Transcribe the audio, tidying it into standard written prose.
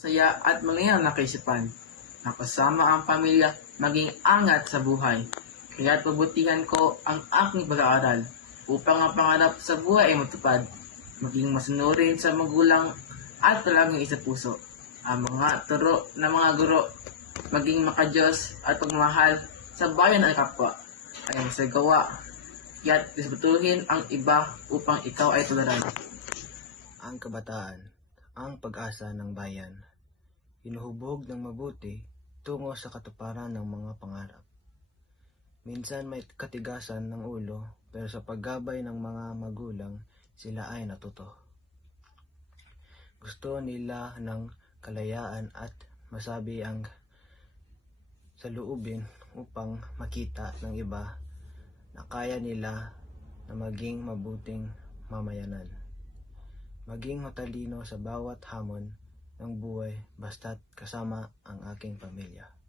saya at malinaw na kaisipan. Nakasama ang pamilya maging angat sa buhay. Kaya't pabutihan ko ang aking pag-aaral upang ang pangarap sa buhay ay matupad. Maging masunurin sa magulang at palaging isa puso. Ang mga turo ng mga guro, maging makadiyos at pagmahal sa bayan at kapwa ay masagawa. Kaya't respetuhin ang iba upang ikaw ay tularan. Ang kabataan, ang pag-asa ng bayan. Hinuhubog ng mabuti tungo sa katuparan ng mga pangarap. Minsan may katigasan ng ulo, pero sa paggabay ng mga magulang, sila ay natuto. Gusto nila ng kalayaan at masabi ang saluubin upang makita ng iba na kaya nila na maging mabuting mamayanan. Maging matalino sa bawat hamon ng buhay basta't kasama ang aking pamilya.